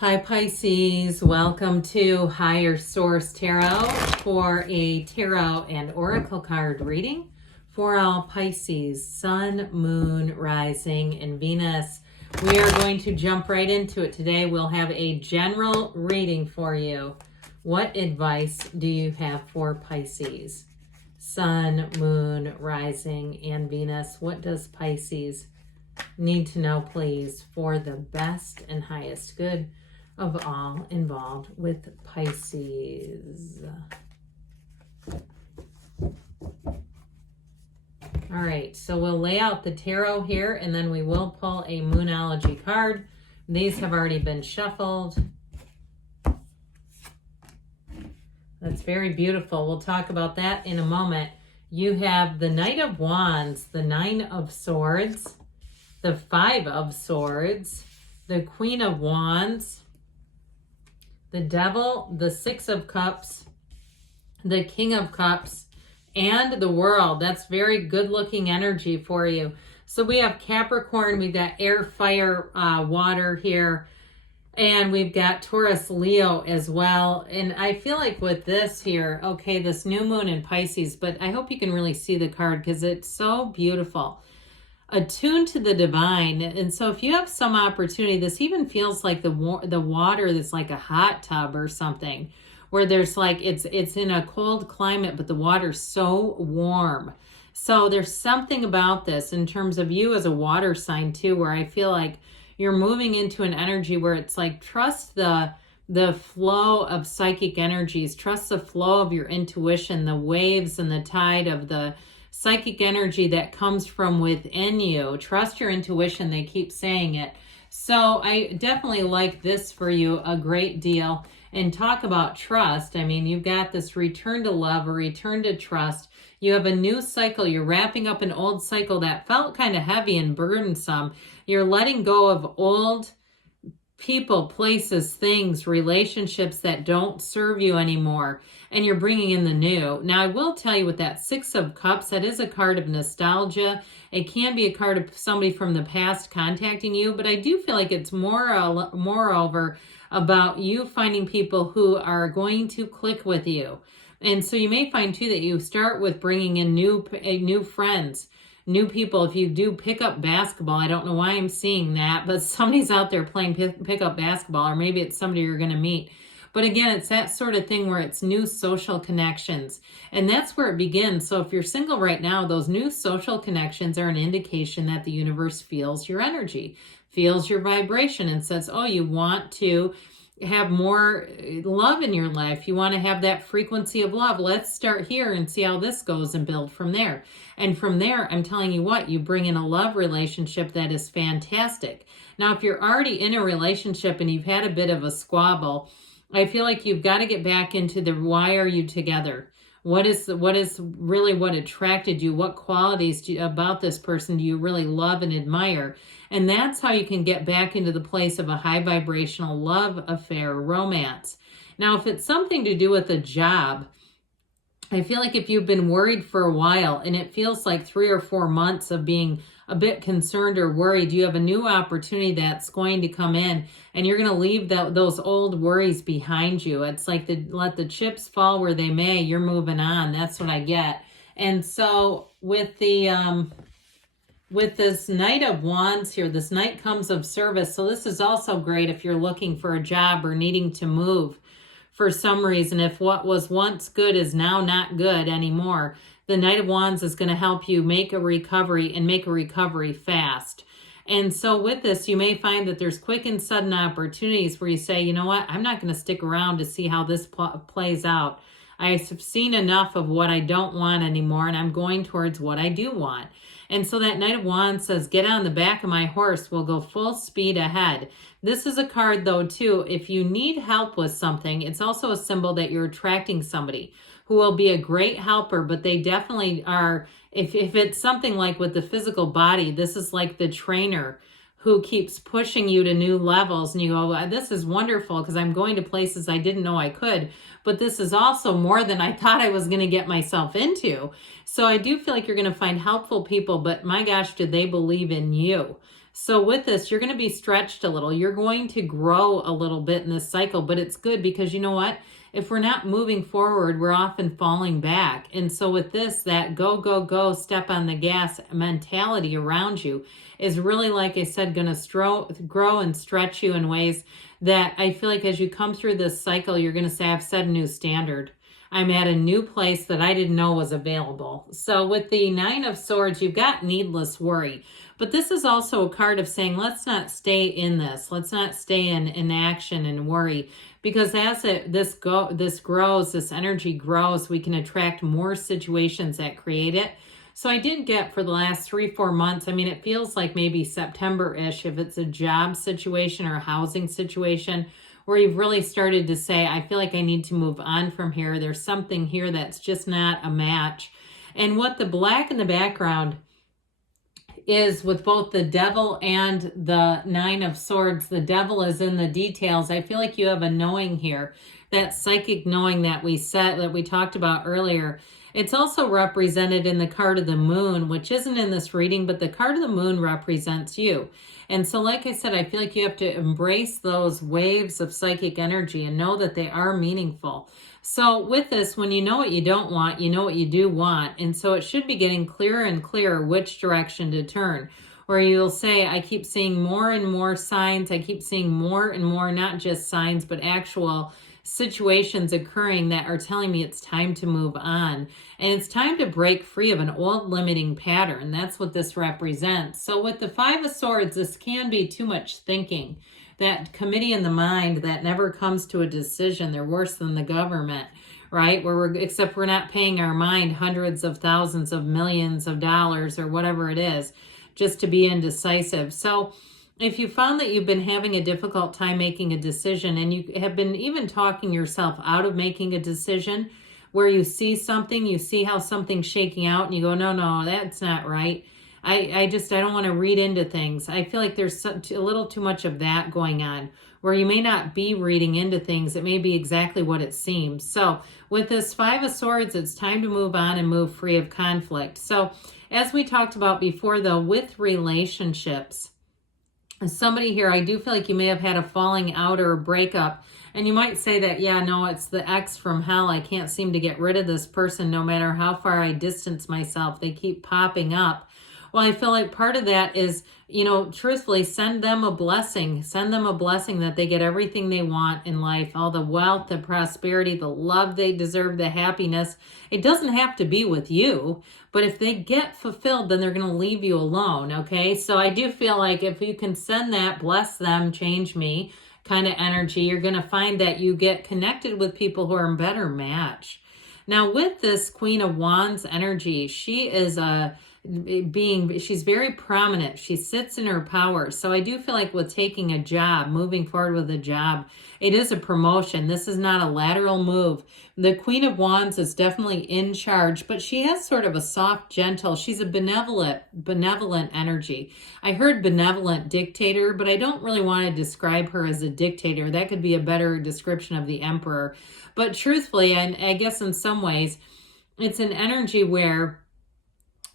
Hi Pisces, welcome to Higher Source Tarot for a tarot and oracle card reading for all Pisces, Sun, Moon, Rising, and Venus. We are going to jump right into it today. We'll have a general reading for you. What advice do you have for Pisces? Sun, Moon, Rising, and Venus. What does Pisces need to know, please, for the best and highest good of all involved with Pisces? All right, so we'll lay out the tarot here, and then we will pull a Moonology card. These have already been shuffled. That's very beautiful. We'll talk about that in a moment. You have the Knight of Wands, the Nine of Swords, the Five of Swords, the Queen of Wands, the Devil, the Six of Cups, the King of Cups, and the World. That's very good looking energy for you. So we have Capricorn, we've got air, fire, water here, and we've got Taurus, Leo as well. And I feel like with this here, okay, this new moon in Pisces, but I hope you can really see the card because it's so beautiful. Attuned to the divine. And so if you have some opportunity, this even feels like the water that's like a hot tub or something, where there's like it's in a cold climate, but the water's so warm. So there's something about this in terms of you as a water sign too, where I feel like you're moving into an energy where it's like trust the flow of psychic energies, trust the flow of your intuition, the waves and the tide of the psychic energy that comes from within you. Trust your intuition. They keep saying it. So I definitely like this for you a great deal. And talk about trust. I mean, you've got this return to love, a return to trust. You have a new cycle. You're wrapping up an old cycle that felt kind of heavy and burdensome. You're letting go of old people, places, things, relationships that don't serve you anymore, and you're bringing in the new. Now, I will tell you with that Six of Cups, that is a card of nostalgia. It can be a card of somebody from the past contacting you, but I do feel like it's moreover about you finding people who are going to click with you. And so you may find too that you start with bringing in new friends, new people. If you do pick up basketball, I don't know why I'm seeing that, but somebody's out there playing pick up basketball, or maybe it's somebody you're going to meet. But again, it's that sort of thing where it's new social connections, and that's where it begins. So if you're single right now, those new social connections are an indication that the universe feels your energy, feels your vibration, and says, oh, you want to have more love in your life. You want to have that frequency of love. Let's start here and see how this goes and build from there. And from there, I'm telling you what, you bring in a love relationship that is fantastic. Now, if you're already in a relationship and you've had a bit of a squabble, I feel like you've got to get back into the why are you together? What is really what attracted you? What qualities about this person do you really love and admire? And that's how you can get back into the place of a high vibrational love affair, romance. Now, if it's something to do with a job, I feel like if you've been worried for a while and it feels like 3 or 4 months of being a bit concerned or worried, you have a new opportunity that's going to come in, and you're going to leave those old worries behind you. It's like let the chips fall where they may. You're moving on. That's what I get. And so with this Knight of Wands here, this Knight comes of service. So this is also great if you're looking for a job or needing to move for some reason. If what was once good is now not good anymore, the Knight of Wands is going to help you make a recovery and make a recovery fast. And so with this, you may find that there's quick and sudden opportunities where you say, you know what, I'm not going to stick around to see how this plays out. I've seen enough of what I don't want anymore, and I'm going towards what I do want. And so that Knight of Wands says, get on the back of my horse. We'll go full speed ahead. This is a card, though, too. If you need help with something, it's also a symbol that you're attracting somebody who will be a great helper, but they definitely are. If it's something like with the physical body, this is like the trainer who keeps pushing you to new levels, and you go, this is wonderful because I'm going to places I didn't know I could, but this is also more than I thought I was going to get myself into. So I do feel like you're going to find helpful people, but my gosh, do they believe in you? So with this, you're going to be stretched a little. You're going to grow a little bit in this cycle, but it's good because you know what? If we're not moving forward, we're often falling back. And so with this, that go, go, go, step on the gas mentality around you is really, like I said, going to grow and stretch you in ways that I feel like as you come through this cycle, you're going to say, I've set a new standard. I'm at a new place that I didn't know was available. So with the Nine of Swords, you've got needless worry. But this is also a card of saying, let's not stay in this. Let's not stay in inaction and worry. Because as this grows, this energy grows, we can attract more situations that create it. So I did get for the last 3-4 months, I mean, it feels like maybe September-ish, if it's a job situation or a housing situation, where you've really started to say, I feel like I need to move on from here. There's something here that's just not a match. And what the black in the background is with both the Devil and the Nine of Swords, the Devil is in the details. I feel like you have a knowing here, that psychic knowing that we talked about earlier. It's also represented in the card of the Moon, which isn't in this reading, but the card of the Moon represents you. And so, like I said, I feel like you have to embrace those waves of psychic energy and know that they are meaningful. So with this, when you know what you don't want, you know what you do want. And so it should be getting clearer and clearer which direction to turn. Where you'll say, I keep seeing more and more signs. I keep seeing more and more, not just signs, but actual situations occurring that are telling me it's time to move on. And it's time to break free of an old limiting pattern. That's what this represents. So with the Five of Swords, this can be too much thinking. That committee in the mind that never comes to a decision. They're worse than the government, right? Except we're not paying our mind hundreds of thousands of millions of dollars or whatever it is, just to be indecisive. So if you found that you've been having a difficult time making a decision, and you have been even talking yourself out of making a decision, where you see something, you see how something's shaking out, and you go, no, that's not right. I don't want to read into things. I feel like there's a little too much of that going on, where you may not be reading into things. It may be exactly what it seems. So with this Five of Swords, it's time to move on and move free of conflict. So as we talked about before, though, with relationships, somebody here, I do feel like you may have had a falling out or a breakup. And you might say that, yeah, no, it's the ex from hell. I can't seem to get rid of this person no matter how far I distance myself. They keep popping up. Well, I feel like part of that is, truthfully, send them a blessing. Send them a blessing that they get everything they want in life, all the wealth, the prosperity, the love they deserve, the happiness. It doesn't have to be with you, but if they get fulfilled, then they're going to leave you alone, okay? So I do feel like if you can send that, bless them, change me kind of energy, you're going to find that you get connected with people who are a better match. Now, with this Queen of Wands energy, she is she's very prominent. She sits in her power. So I do feel like with taking a job, moving forward with a job, it is a promotion. This is not a lateral move. The Queen of Wands is definitely in charge, but she has sort of a soft, gentle, she's a benevolent energy. I heard benevolent dictator, but I don't really want to describe her as a dictator. That could be a better description of the emperor. But truthfully, and I guess in some ways, it's an energy where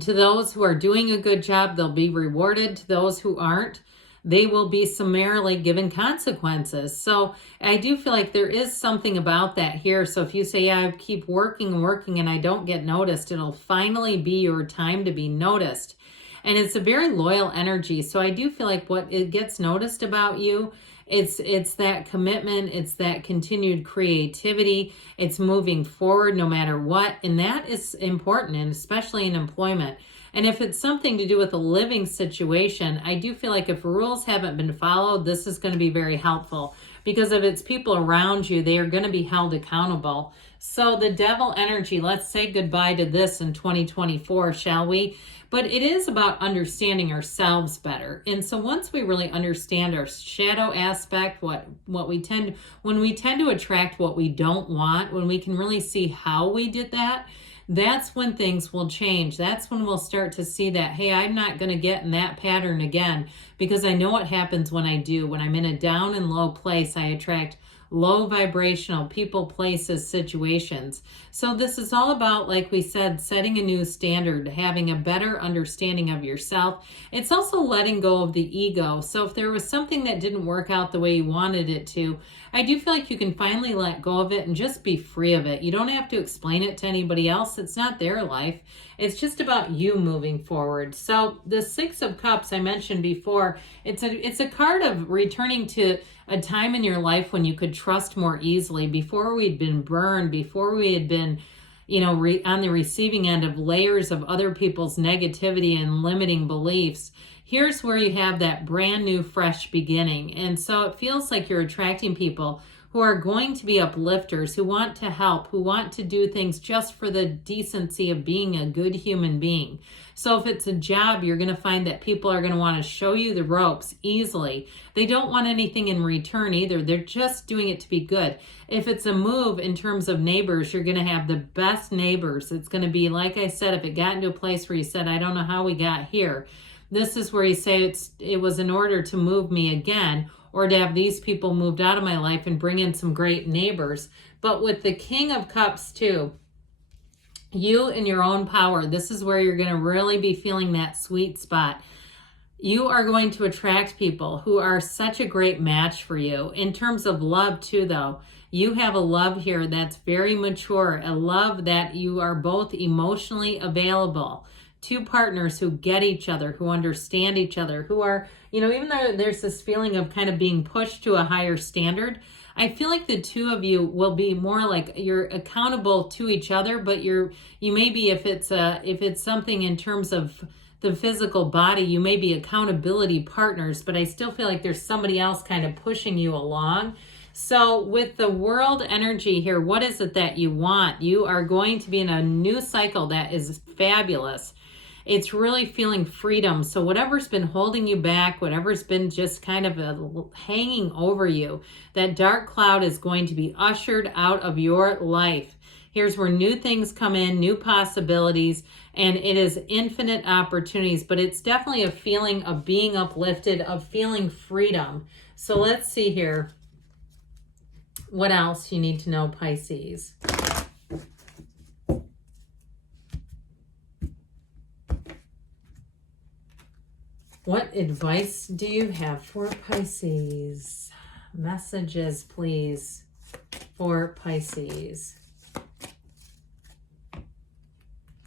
to those who are doing a good job, they'll be rewarded. To those who aren't, they will be summarily given consequences. So I do feel like there is something about that here. So if you say, yeah, I keep working and I don't get noticed, it'll finally be your time to be noticed. And it's a very loyal energy. So I do feel like what it gets noticed about you, it's that commitment, it's that continued creativity, it's moving forward no matter what, and that is important, and especially in employment. And if it's something to do with a living situation, I do feel like if rules haven't been followed, this is going to be very helpful, because if it's people around you, they are going to be held accountable. So the Devil energy, let's say goodbye to this in 2024, shall we? But it is about understanding ourselves better. And so once we really understand our shadow aspect, when we tend to attract what we don't want, when we can really see how we did that, that's when things will change. That's when we'll start to see that, hey, I'm not going to get in that pattern again, because I know what happens when I do. When I'm in a down and low place, I attract low vibrational people, places, situations. So this is all about, like we said, setting a new standard, having a better understanding of yourself. It's also letting go of the ego. So if there was something that didn't work out the way you wanted it to, I do feel like you can finally let go of it and just be free of it. You don't have to explain it to anybody else. It's not their life. It's just about you moving forward. So the Six of Cups I mentioned before, it's a card of returning to a time in your life when you could trust more easily, before we'd been burned, before we had been, on the receiving end of layers of other people's negativity and limiting beliefs. Here's where you have that brand new, fresh beginning. And so it feels like you're attracting people who are going to be uplifters, who want to help, who want to do things just for the decency of being a good human being. So if it's a job, you're going to find that people are going to want to show you the ropes easily. They don't want anything in return either. They're just doing it to be good. If it's a move in terms of neighbors, you're going to have the best neighbors. It's going to be, like I said, if it got into a place where you said, I don't know how we got here, this is where you say it was in order to move me again, or to have these people moved out of my life and bring in some great neighbors. But with the King of Cups too, you in your own power, this is where you're going to really be feeling that sweet spot. You are going to attract people who are such a great match for you. In terms of love too, though, you have a love here that's very mature, a love that you are both emotionally available. Two partners who get each other, who understand each other, who are, even though there's this feeling of kind of being pushed to a higher standard, I feel like the two of you will be more like you're accountable to each other, but you may be, if it's something in terms of the physical body, you may be accountability partners, but I still feel like there's somebody else kind of pushing you along. So with the world energy here, what is it that you want? You are going to be in a new cycle that is fabulous. It's really feeling freedom. So whatever's been holding you back, whatever's been just kind of hanging over you, that dark cloud is going to be ushered out of your life. Here's where new things come in, new possibilities, and it is infinite opportunities, but it's definitely a feeling of being uplifted, of feeling freedom. So let's see here. What else you need to know, Pisces? What advice do you have for Pisces? Messages, please, for Pisces.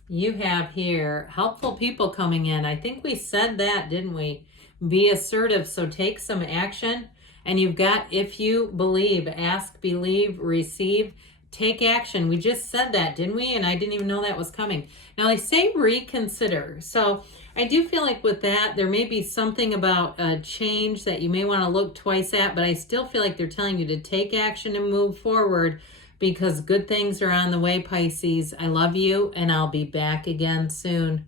You have here helpful people coming in. I think we said that, didn't we? Be assertive, so take some action. And you've got, if you believe, ask, believe, receive, take action. We just said that, didn't we? And I didn't even know that was coming. Now they say reconsider. So I do feel like with that, there may be something about a change that you may want to look twice at, but I still feel like they're telling you to take action and move forward because good things are on the way, Pisces. I love you, and I'll be back again soon.